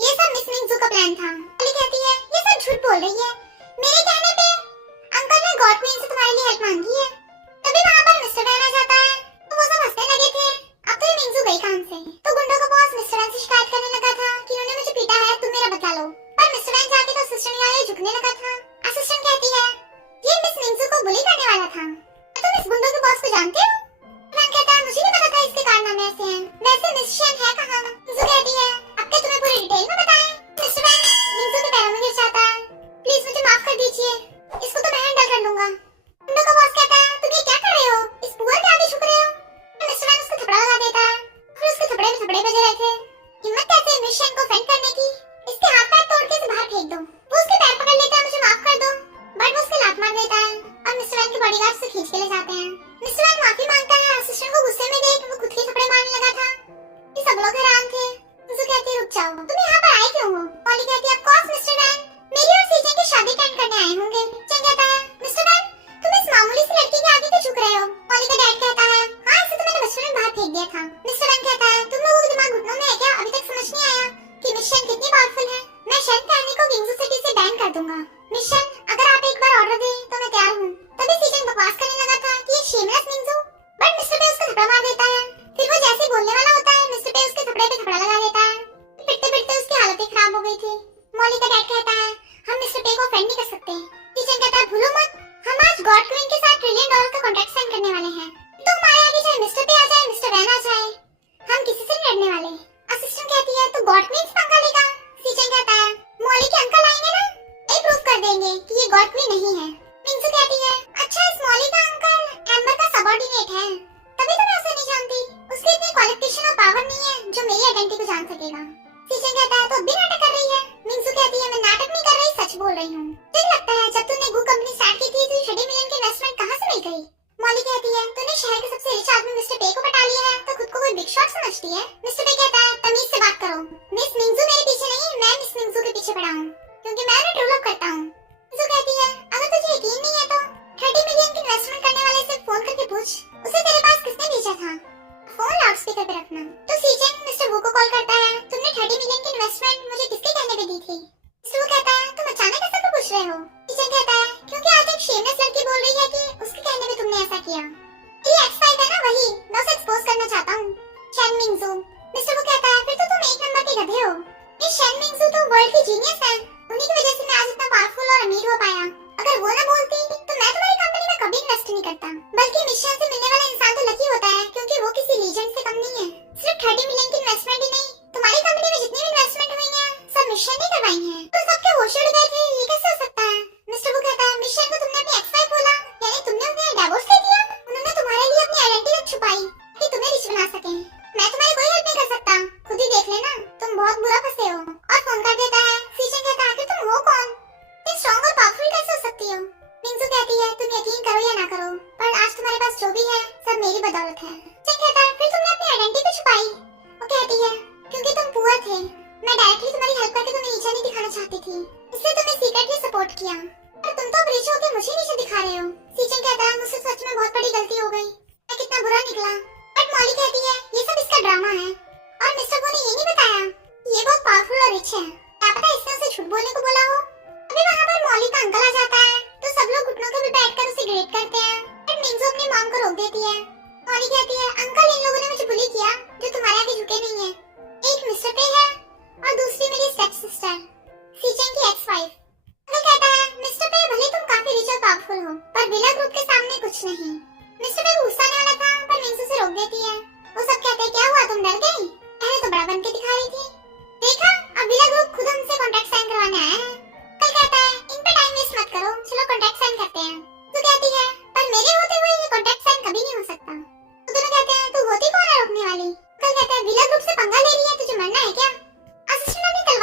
ये सब मिस मिंजू का प्लान था। अली कहती है ये सब झूठ बोल रही है, मेरे कहने पे अंकल ने गॉड क्वीन से तुम्हारे लिए हेल्प मांगी है। तभी वहाँ पर मिस्टर वैन आ जाता है तो वो सब हंसने लगे थे। अब तो ये मिंजू गई काम से तो गुंडों का बॉस मिस्टर वैन से शिकायत करने लगा था कि उन्होंने मुझे पीटा है, तुम मेरा बदला लो। पर मिस्टर वैन जाके तो असिस्टेंट के आगे झुकने लगा था। असिस्टेंट कहती है ये मिस मिंजू को बुली करने वाला था, तुम इस गुंडों के बॉस को जानते हो? वैन कहता है मुझे नहीं पता था इसके कारनामे ऐसे हैं, वैसे मिस शन है कहाँ? मिंजू कहती है अब क्या तुम्हें पूरी डिटेल में बताएं? मिस्टर वैन मिंजू के पैरों में गिर जाता है, प्लीज मुझे माफ कर दीजिए, इसको तो मैं हैंडल कर लूंगा। गुंडों का बॉस कहता है तुम ये क्या कर रहे हो, इस पुअर के आगे झुक रहे हो? मिस्टर वैन उसको थपड़ा लगा देता है, फिर उसके थपड़े में थपड़े बजे रहे थे। हिम्मत कैसे मिस शन को फेंक करने की, इसके हाथ पैर तोड़ के इसे बाहर फेंक दो। वो उसके पैर पकड़ लेता है मुझे माफ कर दो, बट वो उसके लात मार देता है और मिस्टर वैन के बॉडीगार्ड उसे खींच के ले जाते हैं। मिस्टर वैन माफी मांगता है, असिस्टेंट को गुस्से में देख वो खुद के थपड़े मारने लगा था। ये सब लोग हैरान थे। मुझे कहती रुक जाओ, तुम यहाँ पर आए क्यों हो? पॉली कहती है ऑफ कोर्स मिस्टर वैन, मेरी और सीजन की शादी अटेंड करने आए होंगे। चेंग कहता है मिस्टर वैन तुम इस मामूली सी लड़की के आगे क्यों झुक रहे हो? पॉली का डैड कहता है हाँ इसे तो मैंने बचपन में बाहर फेंक दिया था। मिस्टर वैन कहता है तुम लोगों का दिमाग घुटनों में है क्या? अभी तक समझ नहीं आया कि मिशन कितनी पावरफुल है? मैं शन कहने को किंगजू सिटी से बैन कर दूंगा। मिशन अगर आप एक बार ऑर्डर दें तो मैं तैयार हूँ। तभी सीजन बकवास करने लगा था कि ये शेमलेस मिंजू, बट मिस्टर पे उसका थप्पड़ मार देता है। फिर वो जैसे बोलने वाला होता है मिस्टर पे उसके थप्पड़े पे थप्पड़ा लगा देता है। पिटते पिटते उसकी हालत ही खराब हो गई थी। मॉली का डैड कहता है हम मिस्टर पे को फ्रेंड नहीं कर सकते। सीजन कहता है भूलो मत हम आज गॉड क्वीन के साथ $1 ट्रिलियन का कॉन्ट्रैक्ट साइन करने वाले हैं, तो हमारे आगे चाहे मिस्टर पे आ जाए मिस्टर वैन आ जाए हम किसी से नहीं लड़ने वाले। असिस्टेंट कहती है तो गॉड क्वीन से पंगा लेगा? सीजन कहता है मॉली के अंकल आएंगे ना, ये प्रूफ कर देंगे कि ये गॉड क्वीन नहीं है। मिंजू कहती है अच्छा इस मॉली का अंकल एम्बर का सबऑर्डिनेट है, तभी तो मैं उसे नहीं जानती, उसके इतनी क्वालिफिकेशन और पावर नहीं है जो मेरी आइडेंटिटी को जान सकेगा। सीजन कहता है तो अब भी नाटक कर रही है? मिंजू कहती है मैं नाटक नहीं कर रही, सच बोल रही हूँ। तुझे लगता है जब तूने गू कंपनी स्टार्ट की थी तो $30 मिलियन की इन्वेस्टमेंट कहाँ से मिल गई? मॉली कहती है तूने शहर के सबसे रिच आदमी मिस्टर पे को पटा लिया है तो खुद को कोई बिग शॉट समझती है? मिस्टर पे कहता है तमीज से बात करो, मिस मिंजू मेरे पीछे नहीं मैं मिस मिंजू के पीछे पड़ा हूँ क्योंकि मैं उन्हें ट्रू लव करता हूँ। मिंजू कहती है अगर तुझे यकीन नहीं है तो $30 मिलियन की इन्वेस्टमेंट करने वाले से फोन करके पूछ उसे तेरे पास किसने भेजा था, फोन लाउडस्पीकर पे रखना। तो सीजन मिस्टर वू को कॉल करता है तुमने $30 मिलियन की इन्वेस्टमेंट मुझे किसके कहने पे दी थी? मिस्टर वू कहता है तुम अचानक ऐसा क्यों पूछ रहे हो? सीजन कहता है क्योंकि आज एक शेमलेस लड़की बोल रही है कि उसके कहने पे तुमने ऐसा किया। ये X5 है ना, वही मैं उसे एक्सपोज करना चाहता हूँ, शन मिंजू। मिस्टर वू कहता है फिर तो तुम एक नंबर के गधे हो, ये शन मिंजू तो वर्ल्ड की जीनियस है, उन्हीं की वजह से मैं आज इतना पावरफुल और अमीर हो पाया। अगर वो ना बोलती तो मैं तुम्हारी कंपनी में कभी इन्वेस्ट नहीं करता। बल्कि मिशन से मिलने वाला इंसान तो लकी होता है क्योंकि वो किसी लीजेंड से कम नहीं है। सिर्फ $30 मिलियन की इन्वेस्टमेंट ही नहीं, तुम्हारी कंपनी में जितनी भी इन्वेस्टमेंट हुई है सब मिशन ने करवाई है। तो सबके होश उड़ गए थे, ये कैसे हो सकता है? मिस्टर वो कहता है मिशन को तुमने अपनी X5 बोला, यानी तुमने उन्हें डिवोर्स दे दिया? उन्होंने तुम्हारे लिए अपनी आइडेंटिटी छुपाई कि तुम्हें रिच बना सके। मैं तुम्हारी कोई हेल्प नहीं कर सकता, खुद ही देख लेना, तुम बहुत बुरा फंसे हो। और फोन कर देता है। सीजन कहता है कि तुम हो कौन, तुम स्ट्रांग और पावरफुल कैसे हो सकती हो? मिंजू कहती है तुम यकीन करो या ना करो पर आज तुम्हारे पास जो भी है सब मेरी बदौलत है। चेक कहता है फिर तुमने अपनी आइडेंटिटी छुपाई? वो कहती है क्योंकि तुम पुअर थे, मैं डायरेक्टली तुम्हारी हेल्प करके तुम्हें नीचा नहीं दिखाना चाहती थी, इसलिए तुमने सीक्रेटली सपोर्ट किया, पर तुम तो अब रिच होके मुझे नीचे दिखा रहे हो। सीजन कहता है मुझसे सच में बहुत बड़ी गलती हो गई, मैं कितना बुरा निकला। बट मॉली कहती है ये सब इसका ड्रामा है और मिस्टर वो ने ये नहीं बताया ये बहुत पावरफुल और रिच है, क्या पता इसने उसे झूठ बोलने को बोला हो। अभी वहाँ पर मॉली का अंकल आ जाता है तो सब लोग घुटनों के बल बैठकर उसे ग्रेट करते हैं, बट मिंजू अपनी मॉम को रोक देती है। मॉली कहती है अंकल इन लोगों ने मुझे बुली किया जो तुम्हारे आगे झुके नहीं है, एक मिस्टर पे है और दूसरी मेरी स्टेप सिस्टर सीजन की X5। अंकल कहता है मिस्टर पे भले तुम काफी रिच और पावरफुल हो पर विला ग्रुप के सामने कुछ नहीं। मिस्टर पे गुस्सा आने वाला था पर मिंजू से रोक देती है। वो सब कहते हैं क्या हुआ तुम डर गई, पहले तो बड़ा बन के दिखा रही थी, देखा अब विला ग्रुप खुद हमसे कॉन्ट्रैक्ट साइन करवाने आया है। कल कहता है इन पे टाइम वेस्ट मत करो, चलो कॉन्ट्रैक्ट साइन करते हैं। तो कहती है पर मेरे होते हुए ये कॉन्ट्रैक्ट साइन कभी नहीं हो सकता। तो दोनों कहते हैं तू होती कौन है रोकने वाली? कल कहता है विला ग्रुप से पंगा ले रही है, तुझे मरना है क्या? असिस्टेंट अपनी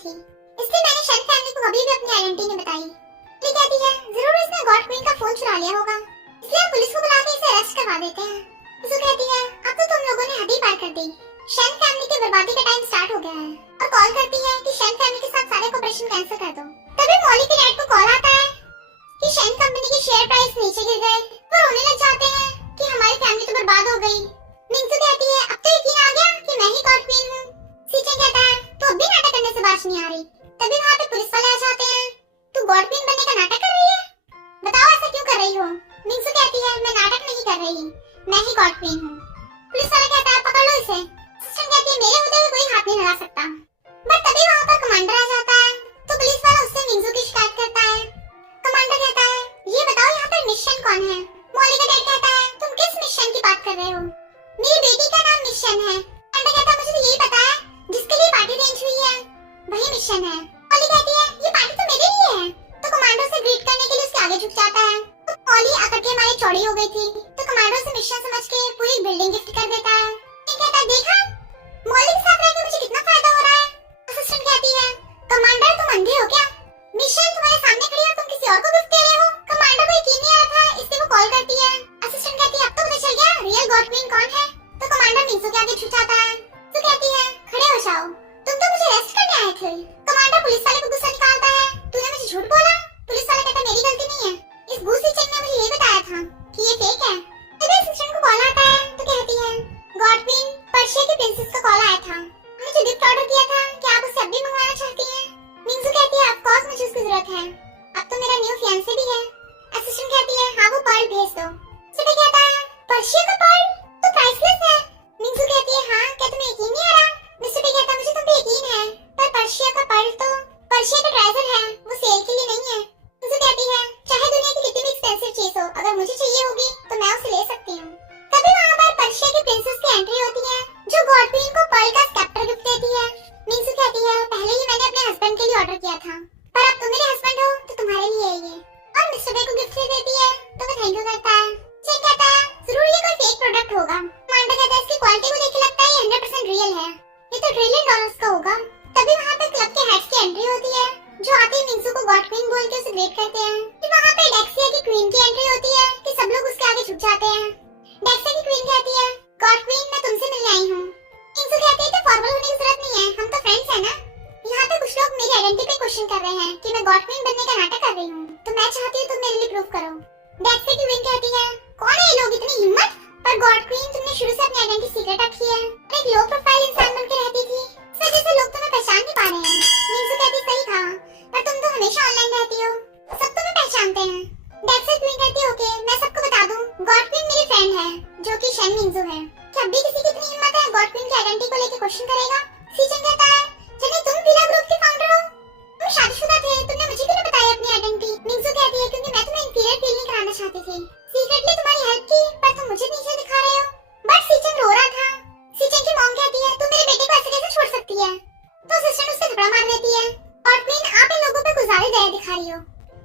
थी, इसलिए मैंने शन फैमिली को कभी भी अपनी आइडेंटिटी नहीं बताई। ये कहती है जरूर इसने गॉड क्वीन का फोन चुरा लिया होगा, इसलिए हम पुलिस को बुला के इसे अरेस्ट करवा देते हैं। उसको कहती है अब तो तुम लोगों ने हद ही पार कर दी, शन फैमिली की बर्बादी का टाइम स्टार्ट हो गया है, और कॉल करती है कि शन फैमिली के साथ सारे ऑपरेशन कैंसिल कर दो। तभी मॉली के डैड को कॉल आता है कि शन कंपनी की शेयर प्राइस नीचे गिर गए। वो रोने लग जाते हैं कि हमारी फैमिली तो बर्बाद हो गई। मिंगजू कहती है अब तो यकीन आ गया कि मैं ही गॉड क्वीन हूँ। सीचेंग कहता है तो अब भी नाटक करने से बात नहीं आ रही। तभी वहाँ पे पुलिस वाले आ जाते हैं। तू गॉड क्वीन बनने का नाटक कर रही है, बताओ ऐसा क्यों कर रही हो? मिंगजू कहती है मैं नाटक नहीं कर रही, मैं ही गॉड क्वीन हूँ। पुलिस वाला कहता है पकड़ लो इसे। सिस्टर कहती है मेरे होते हुए कोई हाथ नहीं लगा सकता। बट तभी वहाँ पर कमांडर आ जाता है, तो पुलिस वाला उससे मिंगजू की शिकायत करता है। कमांडर कहता है ये बताओ यहाँ पर मिशन कौन है? मॉली का डैड कहता है तुम किस मिशन की बात कर रहे हो? मेरी बेटी का नाम मिशन है। कमांडर कहता है मुझे तो यही पता है, जिसके लिए पार्टी अरेंज हुई है वही मिशन है। मॉली कहती है ये पार्टी तो मेरे लिए है। तो कमांडर से ग्रीट करने के लिए उसके आगे झुक जाता है। तो मॉली आकर के हमारी चौड़ी हो गई थी, तो कमांडर से मिशन समझ के पूरी बिल्डिंग गिफ्ट कर देता है। ये कहता है देखा मॉली के साथ रहकर मुझे कितना फायदा हो रहा है। असिस्टेंट कहती है कमांडर तुम अंधे हो क्या? मिशन तुम्हारे सामने खड़ी है और तुम किसी और को गिफ्ट दे रहे हो। कमांडर को यकीन नहीं आ रहा था, इसलिए वो कॉल करती है। असिस्टेंट कहती है अब तो पता चल गया रियल गॉड क्वीन कौन है। तो कमांडर मिंगजू के आगे झुक जाता है। तो कहती है खड़े हो जाओ, तुम तो मुझे अरेस्ट करने आए थे। कमांडर पुलिस वाले को गुस्सा निकालता है, तूने मुझे झूठ बोला। पुलिस वाला कहता मेरी गलती नहीं है, इस घूसी चेक ने मुझे ये बताया था कि ये फेक है। तभी असिस्टेंट को कॉल आता है, तो कहती है गॉड क्वीन पर्शिया की प्रिंसेस का कॉल आया था, मुझे गिफ्ट ऑर्डर किया था, क्या आप उसे अब भी मंगवाना चाहती हैं? मिंगजू कहती है ऑफ कोर्स मुझे उसकी जरूरत है, अब तो मेरा न्यू फियांसे भी है। असिस्टेंट कहती है हाँ वो पर्ल भेज दो। सुबह कहता है पर्शिया का पर्ल तो प्राइसलेस है। मिंगजू कहती है हाँ क्या तुम्हें यकीन नहीं आ रहा? मिस्टर पे कहता है मुझे तुम पे यकीन है, पर पर्शिया का पर्ल तो पर्शिया का ट्रेजर है, वो सेल के लिए नहीं है। मिंगजू कहती है चाहे दुनिया की कितनी भी एक्सपेंसिव चीज हो, अगर मुझे चाहिए होगी तो मैं उसे ले सकती हूँ। तभी वहाँ पर पर्शिया की प्रिंसेस की एंट्री होती है, जो गॉड क्वीन को पर्ल का स्केप्टर गिफ्ट देती है। मिंगजू कहती है पहले ही मैंने अपने हस्बैंड के लिए ऑर्डर किया था, पर अब तुम मेरे हस्बैंड हो तो तुम्हारे लिए है ये। और मिस्टर बे को गिफ्ट दे देती है, तो वो थैंक यू करता है। चेक कहता है जरूर ये कोई फेक प्रोडक्ट होगा। कमांडर कहता है इसकी क्वालिटी को देख के लगता है ये 100% रियल है, ये तो ट्रिलियन डॉलर्स का होगा। तभी वहाँ पे क्लब के हेड्स की एंट्री होती है, जो आते ही मिंगजू को गॉड क्वीन बोल के उसे ग्रेट करते हैं। फिर वहाँ पे डेक्सिया की क्वीन की एंट्री होती है कि सब लोग उसके आगे झुक जाते हैं। डेक्सिया की क्वीन कहती है गॉड क्वीन मैं तुमसे मिलने आई हूँ। मिंगजू कहती है तो फॉर्मल होने की जरूरत नहीं है, हम तो फ्रेंड्स हैं ना। यहाँ पे कुछ लोग मेरी आइडेंटिटी पे क्वेश्चन कर रहे हैं कि मैं गॉड क्वीन बनने का नाटक कर रही हूँ, तो मैं चाहती हूँ तुम मेरे लिए प्रूफ करो। डेक्सिया की क्वीन कहती है कौन है ये लोग, इतनी हिम्मत? पर गॉड क्वीन तुमने शुरू से अपनी आइडेंटिटी सीक्रेट रखी है, एक लो प्रोफाइल इंसान बनकर रहती थी, इस वजह से लोग तुम्हें पहचान नहीं पा रहे हैं। मिंगजू कहती सही कहा, पर तुम तो हमेशा ऑनलाइन रहती हो, सब तुम्हें पहचानते हैं। डेक्सिया क्वीन कहती है ओके मैं सबको बता दूं, गॉड क्वीन मेरी फ्रेंड है जो कि शन मिंगजू है। क्या अभी किसी की इतनी हिम्मत है गॉड क्वीन की आइडेंटिटी को लेकर क्वेश्चन करेगा? सीचन कहता है जने तुम विला ग्रुप के फाउंडर हो, तुम शादीशुदा थे, तुमने मुझे क्यों नहीं बताया अपनी आइडेंटिटी? मिंगजू कहती है क्योंकि मैं तुम्हें इंफीरियर फील नहीं कराना चाहती थी, सीक्रेटली तुम्हारी हेल्प की, पर तुम मुझे नीचे दिखा रहे हो। बट सीचन रो रहा था। सीचन की मॉम कहती है तुम मेरे बेटे को ऐसे कैसे छोड़ सकती है? तो सिस्टर उससे थप्पड़ मार देती है। और क्वीन आप इन लोगों पे कुछ ज्यादा दया दिखा रही हो।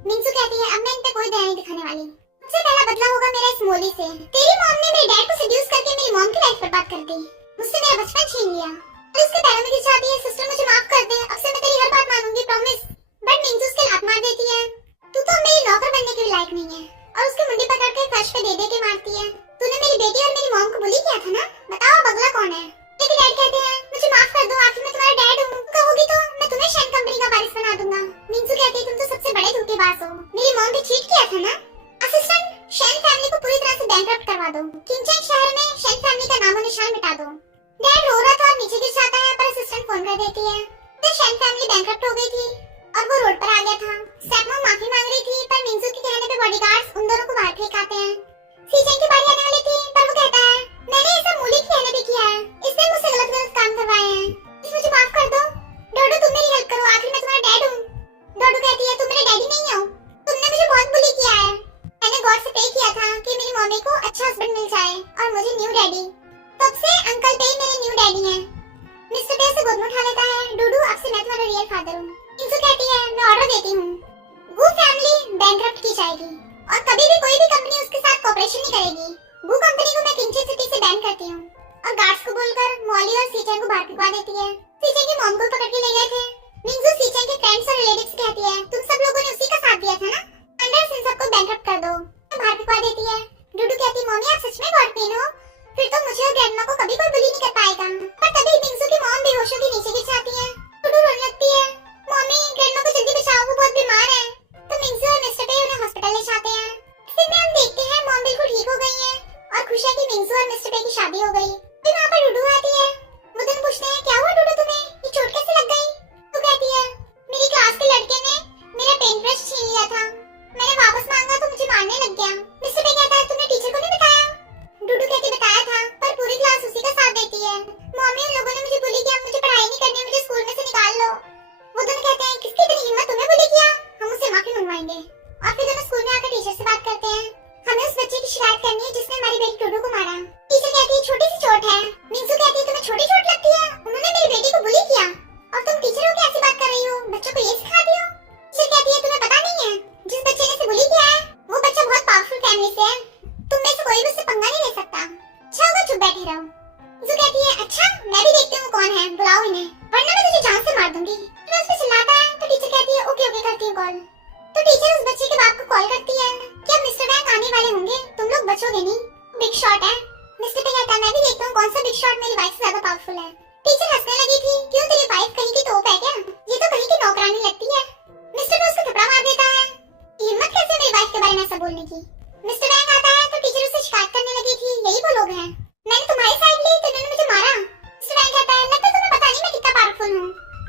मिंगजू कहती है अब मैं इन पे कोई दया नहीं दिखाने वाली, सबसे पहला बदला होगा मेरा इस मोली से। तेरी मॉम ने मेरे डैड को सेड्यूस करके मेरी मॉम की लाइफ बर्बाद कर दी, मुझसे मेरा बचपन छीन लिया, और उसके पैरों में गिर जाती है सिस्टर मुझे माफ कर दे, अब से मैं तेरी हर बात मानूंगी प्रॉमिस। बट मिंगजू उसके हाथ मार देती है, तू तो मेरी नौकर बनने के लायक नहीं है, और उसकी मुंडी पकड़ के फर्श पे दे के मारती है। तूने मेरी बेटी और मेरी मॉम को बुली किया था ना, बताओ अब अगला कौन है? लेकिन डैड कहते हैं मुझे माफ कर दो, आखिर मैं तुम्हारा डैड हूँ, कहोगी तो मैं तुम्हें शन कंपनी का वारिस बना दूंगा। मिंगजू कहती है तुम तो सबसे बड़े धोखेबाज हो, मेरी मॉम ने चीट किया था ना। असिस्टेंट शन फैमिली को पूरी तरह से बैंकरप्ट करवा दो, किंगचेन शहर में शन फैमिली का नामो निशान मिटा दो। डैड रो रहा था और नीचे गिर जाता है, पर असिस्टेंट फोन कर देती है। तो शन फैमिली बैंकरप्ट हो गई थी और वो रोड पर आ गया था। स्टेपमॉम माफी मांग रही थी, पर मिंगजू के कहने पे बॉडीगार्ड्स उन दोनों को बाहर फेंक आते हैं। सीचन की बारी आने वाली थी, पर वो कहता है मैंने ये सब मूली के कहने पे किया है, इसने मुझसे गलत काम करवाए हैं, मुझे माफ कर दो। डोडो तुम मेरी हेल्प करो, आखिर मैं तुम्हारा डैड हूँ। डोडो कहती है तुम मेरे डैडी नहीं हो, तुमने मुझे बहुत बुली किया है, मैंने गॉड से प्रे किया था कि मेरी मम्मी को अच्छा हस्बैंड मिल जाए और मुझे न्यू डैडी, तब से अंकल पे मेरे न्यू डैडी हैं। मिस्टर पे से गोद में उठा लेता है, डूडू अब से मैं तुम्हारा रियल फादर हूँ। मिंगजू कहती है मैं ऑर्डर देती हूँ, वो फैमिली बैंकरप्ट की जाएगी और कभी भी कोई भी कंपनी उसके साथ कोऑपरेशन नहीं करेगी। वो कंपनी को मैं किंगचेन सिटी से बैन करती हूँ। और गार्ड्स को बोलकर मॉली और सीचन को बाहर भिजवा देती है। सीचन की मॉम को पकड़ के ले गए थे। मिंगजू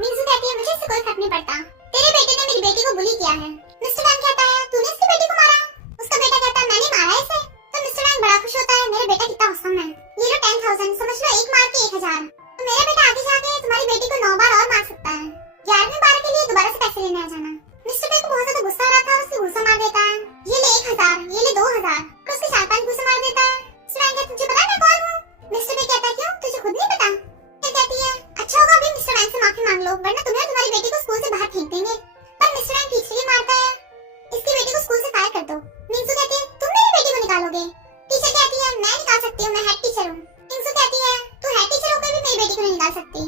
मिंजू कहती है मुझे इससे कोई फर्क नहीं पड़ता, तेरे बेटे ने मेरी बेटी को बुली किया है। मिस्टर वैंग कहता है तूने इसकी बेटी को मारा? उसका बेटा कहता है मैंने मारा इसे। तो मिस्टर वैंग बड़ा खुश होता है, मेरा बेटा कितना औसम है, ये लो 10,000, समझ लो एक मार के 1,000। तो मेरा बेटा आगे जाके तुम्हारी बेटी को 9 बार और मार सकता है, 11वीं बार के लिए दोबारा से पैसे लेने आ जाना। मिस्टर वैंग को बहुत ज्यादा गुस्सा आ रहा था और उससे गुस्सा मार देता है, ये ले 1,000, ये ले 2,000, फिर उसके 4-5 गुस्सा मार देता है। मिस्टर वैंग कहता है तुझे पता है मैं कौन हूँ? मिस्टर वैंग कहता है क्यों, तुझे खुद नहीं पता? फिर कहती है अच्छा होगा अभी मिस्टर वैंग से माफी मांग लो, वरना तुम्हें और तुम्हारी बेटी को स्कूल से बाहर फेंक देंगे। पर मिस्टर वैंग खींचड़ी मारता है, इसकी बेटी को स्कूल से फायर कर दो। मिंजू कहती है तुम मेरी बेटी को निकालोगे? टीचर कहती है मैं निकाल सकती हूँ, मैं हेड टीचर हूँ। मिंजू कहती है तू हेड टीचर होकर भी मेरी बेटी को नहीं निकाल सकती,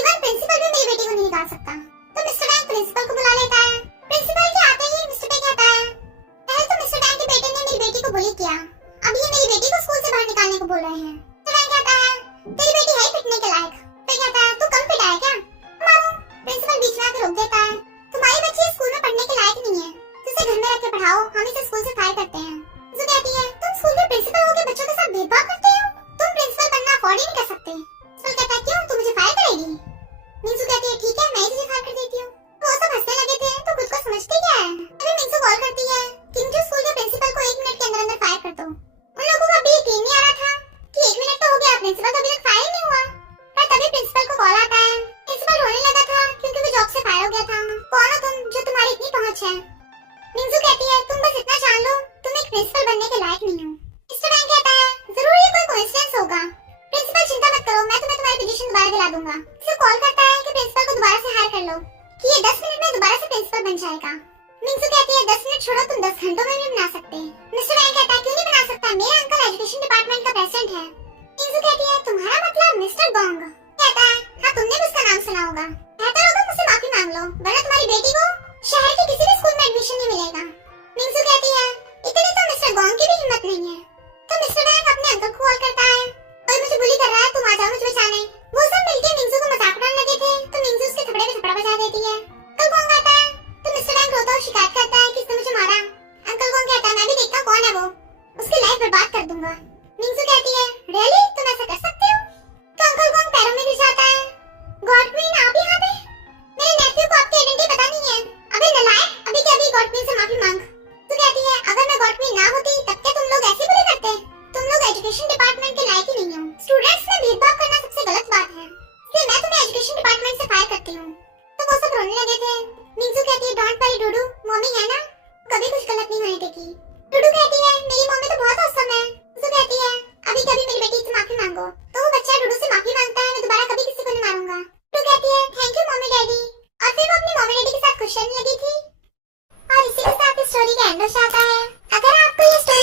इवन प्रिंसिपल भी मेरी बेटी को नहीं निकाल सकता। तो मिस्टर वैंग प्रिंसिपल को बुला लेता है। प्रिंसिपल के आते ही मिस्टर वैंग कहता है पहले तो मिस्टर वैंग के बेटे ने मेरी बेटी को बुली किया, अब ये मेरी बेटी को स्कूल से बाहर निकालने को बोल रहे हैं। मिस्टर वैंग कहता है तेरी बेटी है ही पिटने के लायक। फिर कहता है तू कम पिटा है क्या? मारो। प्रिंसिपल बीच में आकर रोक देता है, तुम्हारी बच्ची स्कूल में पढ़ने के लायक नहीं है, तुझे घर में रख के पढ़ाओ, हम इसे स्कूल से फायर करते हैं। जो कहती है तुम स्कूल में प्रिंसिपल होकर बच्चों के साथ भेदभाव करते हो, तुम प्रिंसिपल बनना अफोर्ड ही नहीं कर सकते। प्रिंसिपल कहता है क्यों, तू मुझे फायर करेगी? मिंजू कहती है ठीक है मैं ही तुझे फायर कर देती हूँ। वो सब हंसने लगे थे, तो खुद को समझते क्या है। अभी मिंजू कॉल करती है किंगजू स्कूल के प्रिंसिपल को 1 मिनट के अंदर अंदर फायर कर दो। उन लोगों को अभी यकीन नहीं आ रहा था कि 1 मिनट तो हो गया, प्रिंसिपल तो अभी तक फायर ही नहीं हुआ। पर तभी प्रिंसिपल को कॉल आता है, प्रिंसिपल रोने लगा था क्योंकि वो जॉब से फायर हो गया था। कौन हो तुम जो तुम्हारी इतनी पहुंच है? मिंजू कहती है तुम बस इतना जान लो तुम एक प्रिंसिपल बनने के लायक नहीं हो। मिस्टर वैंग कहता है जरूर ये कोई कोइंसिडेंस होगा, प्रिंसिपल चिंता मत करो, मैं तुम्हें तुम्हारी पोजीशन दोबारा दिला दूंगा। इसे कॉल करता है कि प्रिंसिपल को दोबारा से हायर कर लो कि ये 10 मिनट में दोबारा से प्रिंसिपल बन जाएगा। मिंजू कहती है 10 मिनट छोड़ो, तुम 10 घंटों में भी बना सकते। मिस्टर वैंग कहता है क्यों नहीं बना सकता, मेरा अंकल एजुकेशन डिपार्टमेंट का प्रेसिडेंट है। मिंजू कहती है तुम्हारा मतलब मिस्टर गोंग? कहता है हाँ तुमने भी उसका नाम सुना होगा, बेहतर होगा मुझसे माफी मांग लो, वरना तुम्हारी बेटी को शहर के किसी भी स्कूल में एडमिशन नहीं मिलेगा। मिंजू कहती है इतनी तो मिस्टर गोंग की भी हिम्मत नहीं है। तो मिस्टर वैंग अपने अंकल को कॉल करता है, कोई मुझे बुली कर रहा है, तुम आ जाओ मुझे बचाने। वो सब मिलके मिंजू को मजाक उड़ाने लगे थे, तो मिंजू उसके थपड़े पे थपड़ा बजा देती है। अंकल गोंग आता है तो मिस्टर वैंग रोता हुआ शिकायत करता है कि इसने मुझे मारा। अंकल गोंग कहता है मैं भी देखता हूं कौन है वो, उसकी लाइफ बर्बाद कर दूंगा। मिंजू कहती है रियली तुम ऐसा कर सकते हो? तो अंकल गोंग पैरों में गिर जाता है, गॉड क्वीन आप यहाँ पे? मेरे नेफ्यू को आपकी आइडेंटिटी पता नहीं है? अबे नलायक, अभी के अभी गॉड क्वीन से माफी मांग। तो कहती है अगर मैं गॉड क्वीन ना होती तब क्या तुम लोग ऐसे बुले करते? तुम लोग एजुकेशन डिपार्टमेंट के लायक ही नहीं हो, स्टूडेंट्स में भेदभाव करना सबसे गलत बात है, इसलिए मैं तुम्हें एजुकेशन डिपार्टमेंट से फायर करती हूँ। तो वो सब रोने लगे थे। मिंजू कहती है डोंट वरी डूडू, मम्मी है ना, कभी कुछ गलत नहीं होने देगी। डूडू कहती है मेरी मम्मी तो बहुत औसम है। मिंजू कहती है अभी कभी मेरी बेटी से माफी मांगो। तो वो बच्चा डूडू से माफी मांगता है, मैं दोबारा कभी किसी को नहीं मारूंगा। डूडू कहती है थैंक यू मम्मी डैडी, और फिर वो अपनी मम्मी डैडी के साथ खुश रहने लगी थी। और इसी के साथ इस स्टोरी का एंड हो जाता है। अगर आपको ये स्टोरी